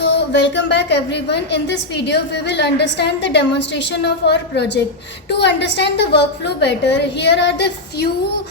So welcome back everyone. In this video we will understand the demonstration of our project. To understand the workflow better, here are the few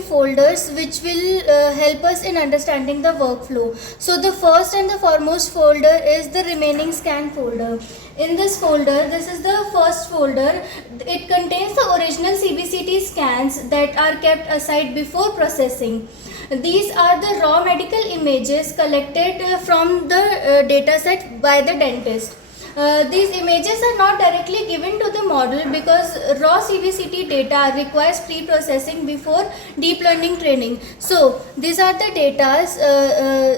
folders which will help us in understanding the workflow. So the first and the foremost folder is the remaining scan folder. In this folder, this is the first folder. It contains the original CBCT scans that are kept aside before processing. These are the raw medical images collected from the data set by the dentist. These images are not directly given to the model because raw CBCT data requires pre-processing before deep learning training. So these are the data.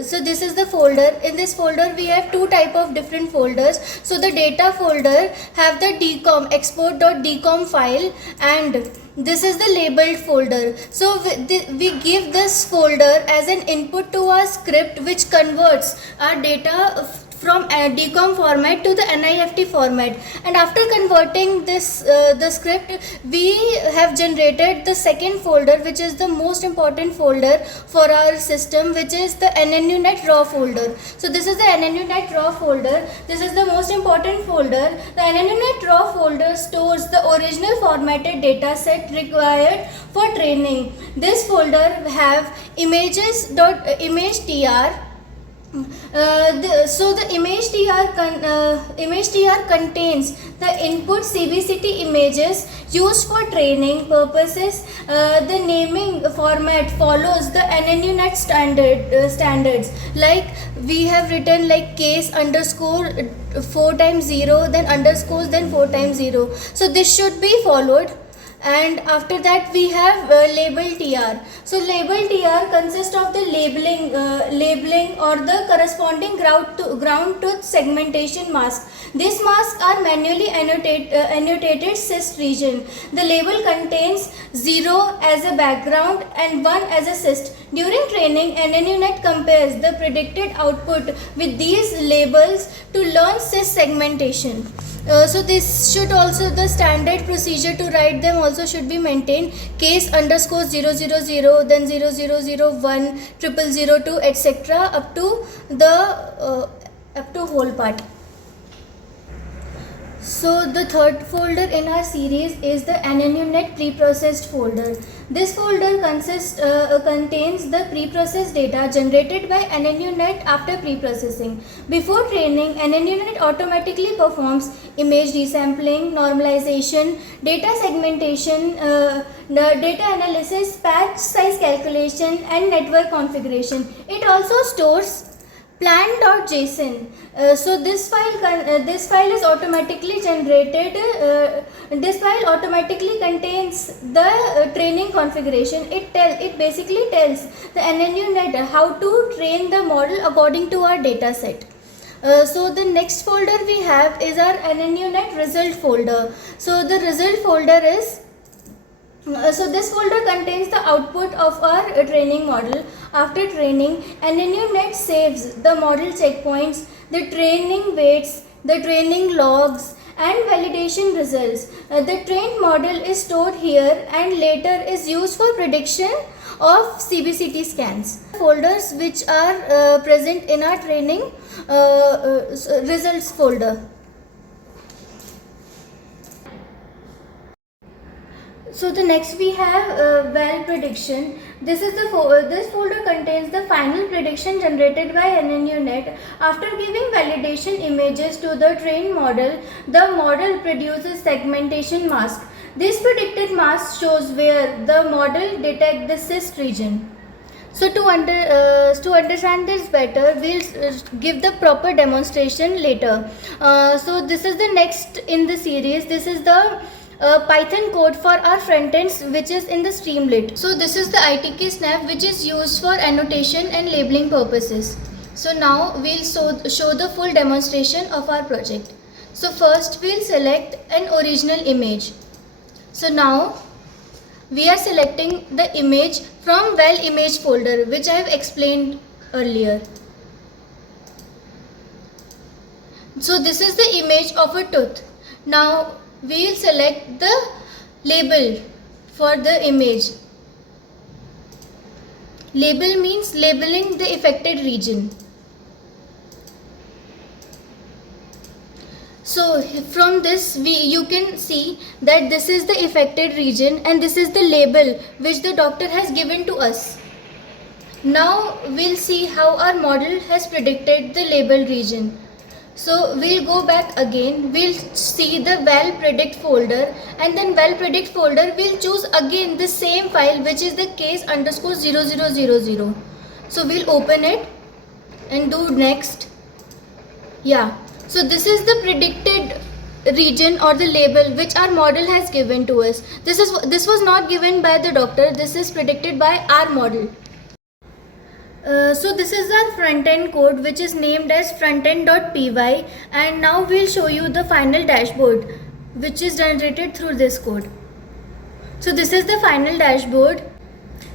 So this is the folder. In this folder we have two type of different folders. So the data folder have the decom export.decom file, and this is the labeled folder. So we give this folder as an input to our script which converts our data from a decom format to the NIFT format, and after converting this the script, we have generated the second folder, which is the most important folder for our system, which is the NNUNet raw folder. So this is the NNUNet raw folder. This is the most important folder. The NNUNet raw folder stores the original formatted data set required for training. This folder have image.tr. So the image tr contains the input CBCT images used for training purposes. The naming format follows the NNUNet standards. Like we have written like case underscore 4 times 0, then underscores, then 4 times 0. So this should be followed. And after that we have label tr. So label tr consists of the labeling or the corresponding ground truth segmentation mask. These masks are manually annotated cis region. The label contains 0 as a background and 1 as a cis. During training, NNUNet compares the predicted output with these labels to learn cis segmentation. So this should also, the standard procedure to write them also should be maintained. Case underscore 000, then 0001, 0002, etc. up to whole part. So the third folder in our series is the NNUNet preprocessed folder. This folder contains the preprocessed data generated by NNUNet after preprocessing. Before training, NNUNet automatically performs image desampling, normalization, data segmentation, data analysis, patch size calculation, and network configuration. It also stores plan.json. So this file is automatically generated. This file automatically contains the training configuration. It basically tells the NNUNet how to train the model according to our data set. So the next folder we have is our NNUNet result folder. So the result folder is so this folder contains the output of our training model. After training, NNUNet saves the model checkpoints, the training weights, the training logs, and validation results. The trained model is stored here and later is used for prediction of CBCT scans. Folders which are present in our training results folder. So the next we have val prediction. This folder contains the final prediction generated by NNUNet. After giving validation images to the trained model, the model produces segmentation mask. This predicted mask shows where the model detects the cis region. So to understand this better, we'll give the proper demonstration later. So this is the next in the series. This is the Python code for our front ends, which is in the Streamlit. So this is the ITK snap, which is used for annotation and labeling purposes. So now we'll show the full demonstration of our project. So first we'll select an original image. So now we are selecting the image from val image folder, which I have explained earlier. So this is the image of a tooth. Now we will select the label for the image. Label means labeling the affected region. So from this you can see that this is the affected region and this is the label which the doctor has given to us. Now we'll see how our model has predicted the labeled region. So we'll go back again, we'll see the val predict folder, and then val predict folder we'll choose again the same file which is the case underscore 0000. So we'll open it and do next. Yeah, so this is the predicted region or the label which our model has given to us. This was not given by the doctor, this is predicted by our model. So this is our front end code which is named as frontend.py, and now we'll show you the final dashboard which is generated through this code. So this is the final dashboard.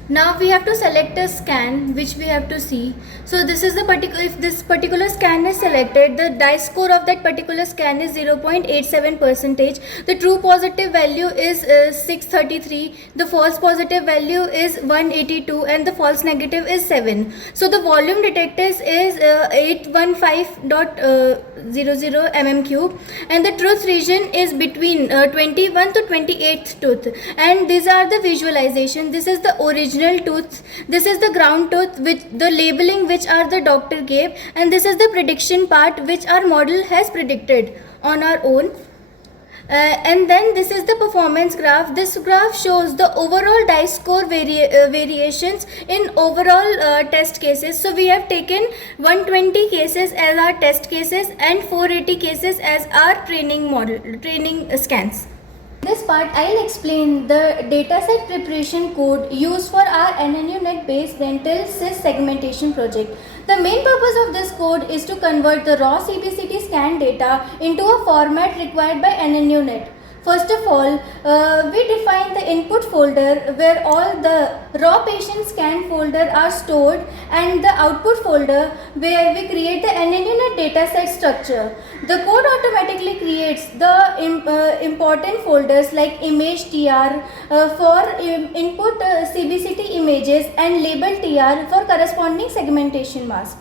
Now we have to select a scan which we have to see. So this is the if this particular scan is selected, the dice score of that particular scan is 0.87%. The true positive value is 633, the false positive value is 182, and the false negative is 7. So the volume detected is 815.00 mm cube, and the truth region is between 21 to 28th tooth. And these are the visualization. This is the original tooth, this is the ground tooth with the labeling which are the doctor gave, and this is the prediction part which our model has predicted on our own. And then this is the performance graph. This graph shows the overall dice score variations in overall test cases. So we have taken 120 cases as our test cases and 480 cases as our training scans. In this part, I'll explain the dataset preparation code used for our NNUNet based dental cyst segmentation project. The main purpose of this code is to convert the raw CBCT scan data into a format required by NNUNet. First of all, we define the input folder where all the raw patient scan folder are stored, and the output folder where we create the NNUNet dataset structure. The code automatically creates the important folders like image TR for input CBCT images and label TR for corresponding segmentation mask.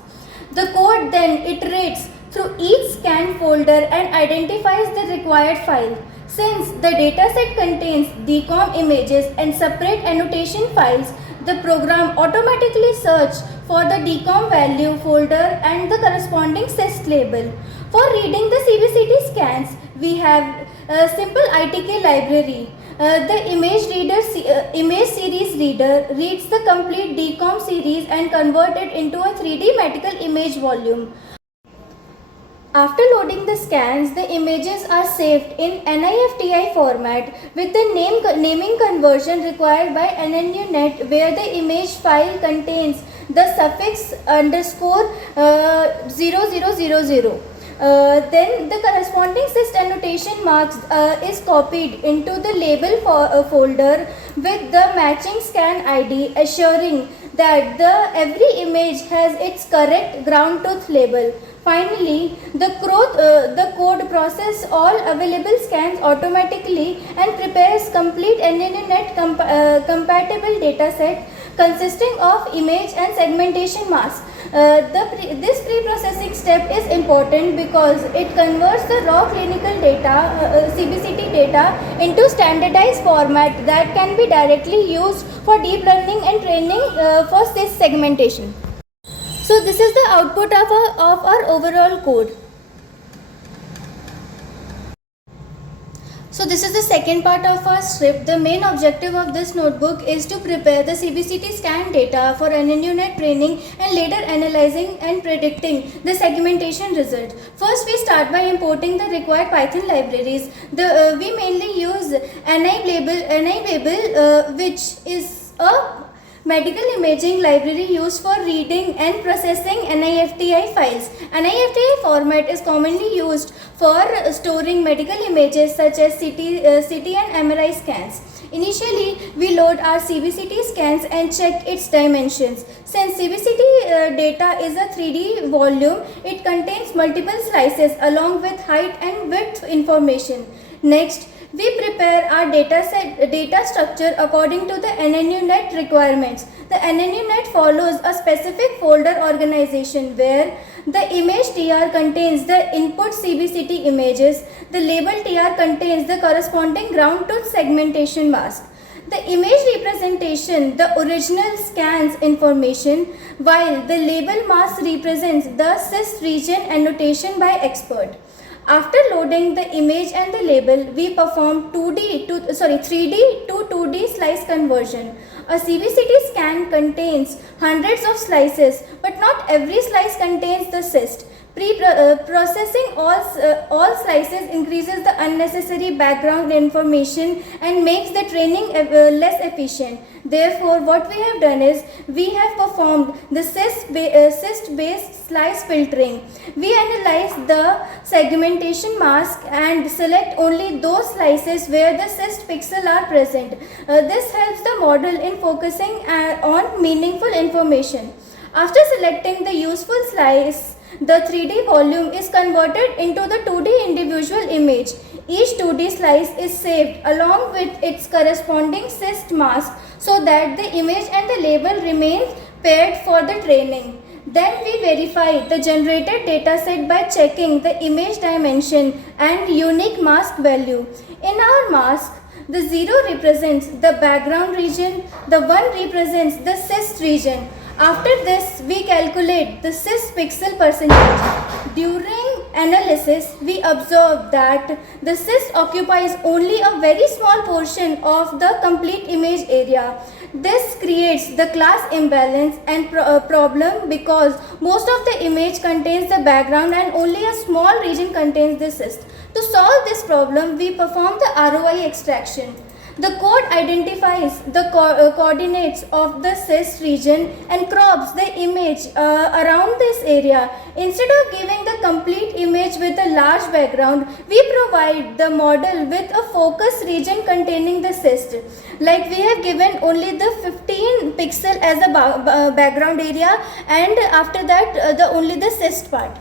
The code then iterates through each scan folder and identifies the required file. Since the dataset contains DCOM images and separate annotation files, the program automatically searches for the DCOM value folder and the corresponding cyst label. For reading the CBCT scans, we have a simple ITK library. The image series reader reads the complete DCOM series and converts it into a 3D medical image volume. After loading the scans, the images are saved in NIFTI format with the naming conversion required by NNUNet, where the image file contains the suffix underscore 0000. Then the corresponding cyst annotation marks is copied into the label folder with the matching scan ID, assuring that every image has its correct ground tooth label. Finally, the code processes all available scans automatically and prepares complete NNUNet compatible dataset consisting of image and segmentation masks. This pre-processing step is important because it converts the raw clinical data, CBCT data, into standardized format that can be directly used for deep learning and training for cyst segmentation. So this is the output of our overall code. So this is the second part of our script. The main objective of this notebook is to prepare the CBCT scan data for NNUNet training and later analyzing and predicting the segmentation result. First, we start by importing the required Python libraries. We mainly use NILabel, which is a medical imaging library used for reading and processing NIFTI files. NIFTI format is commonly used for storing medical images such as CT and MRI scans. Initially, we load our CBCT scans and check its dimensions. Since CBCT data is a 3D volume, it contains multiple slices along with height and width information. Next, We prepare our data structure according to the NNUNet requirements. The NNUNet follows a specific folder organization where the image TR contains the input CBCT images, the label TR contains the corresponding ground truth segmentation mask. The image representation, the original scans information, while the label mask represents the cis region annotation by expert. After loading the image and the label, we perform 3D to 2D slice conversion. A CBCT scan contains hundreds of slices, but not every slice contains the cyst. Processing all slices increases the unnecessary background information and makes the training less efficient. Therefore, what we have done is we have performed the cyst-based slice filtering. We analyze the segmentation mask and select only those slices where the cyst pixels are present. This helps the model in focusing on meaningful information. After selecting the useful slice, the 3D volume is converted into the 2D individual image. Each 2D slice is saved along with its corresponding cyst mask so that the image and the label remain paired for the training. Then we verify the generated dataset by checking the image dimension and unique mask value. In our mask, the 0 represents the background region, the 1 represents the cyst region. After this, we calculate the cyst pixel percentage. During analysis, we observe that the cyst occupies only a very small portion of the complete image area. This creates the class imbalance and problem because most of the image contains the background and only a small region contains the cyst. To solve this problem, we perform the ROI extraction. The code identifies the coordinates of the cyst region and crops the image around this area. Instead of giving the complete image with a large background, we provide the model with a focus region containing the cyst. Like we have given only the 15 pixel as a background area, and after that only the cyst part.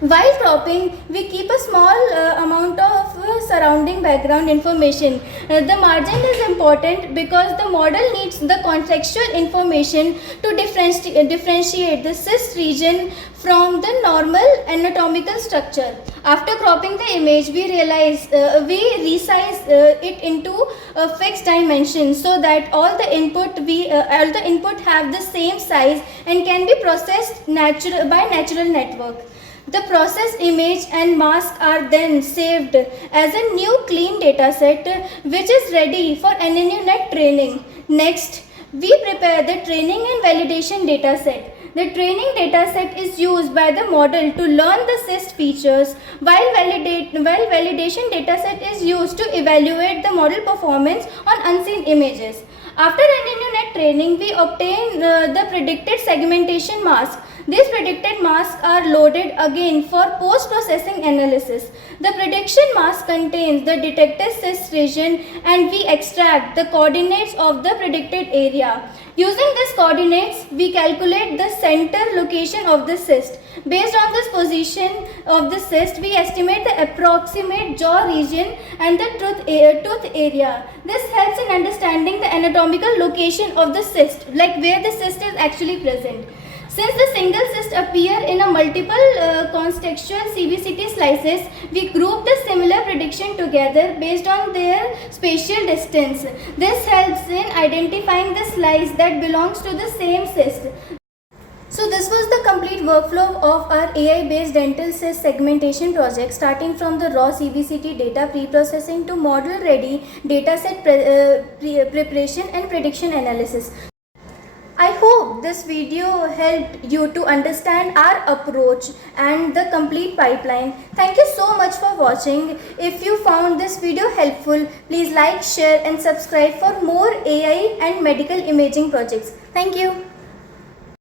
While cropping, we keep a small amount of surrounding background information. The margin is important because the model needs the contextual information to differentiate the cyst region from the normal anatomical structure. After cropping the image, we resize it into a fixed dimension so that all the input have the same size and can be processed by natural network. The processed image and mask are then saved as a new clean dataset which is ready for NNUNet training. Next, we prepare the training and validation dataset. The training dataset is used by the model to learn the cyst features, while validation dataset is used to evaluate the model performance on unseen images. After NNUNet training, we obtain the predicted segmentation mask. These predicted masks are loaded again for post-processing analysis. The prediction mask contains the detected cyst region and we extract the coordinates of the predicted area. Using these coordinates, we calculate the center location of the cyst. Based on this position of the cyst, we estimate the approximate jaw region and the tooth area. This helps in understanding the anatomical location of the cyst, like where the cyst is actually present. Since the single cysts appear in a multiple contextual CBCT slices, we group the similar prediction together based on their spatial distance. This helps in identifying the slice that belongs to the same cyst. So this was the complete workflow of our AI-based dental cyst segmentation project, starting from the raw CBCT data pre-processing to model-ready dataset preparation and prediction analysis. I hope this video helped you to understand our approach and the complete pipeline. Thank you so much for watching. If you found this video helpful, please like, share and subscribe for more AI and medical imaging projects. Thank you.